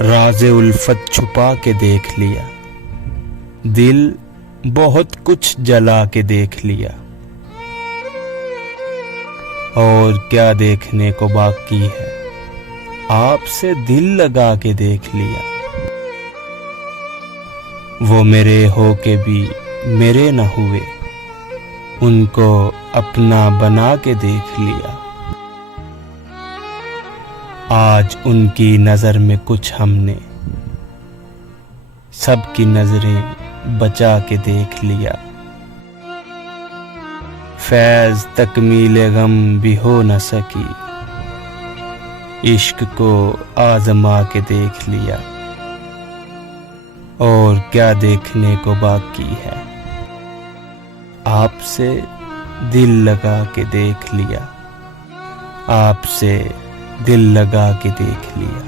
راز الفت چھپا کے دیکھ لیا، دل بہت کچھ جلا کے دیکھ لیا، اور کیا دیکھنے کو باقی ہے، آپ سے دل لگا کے دیکھ لیا۔ وہ میرے ہو کے بھی میرے نہ ہوئے، ان کو اپنا بنا کے دیکھ لیا۔ آج ان کی نظر میں کچھ ہم نے سب کی نظریں بچا کے دیکھ لیا۔ فیض تکمیل غم بھی ہو نہ سکی، عشق کو آزما کے دیکھ لیا، اور کیا دیکھنے کو باقی ہے، آپ سے دل لگا کے دیکھ لیا، آپ سے دل لگا کے دیکھ لیا۔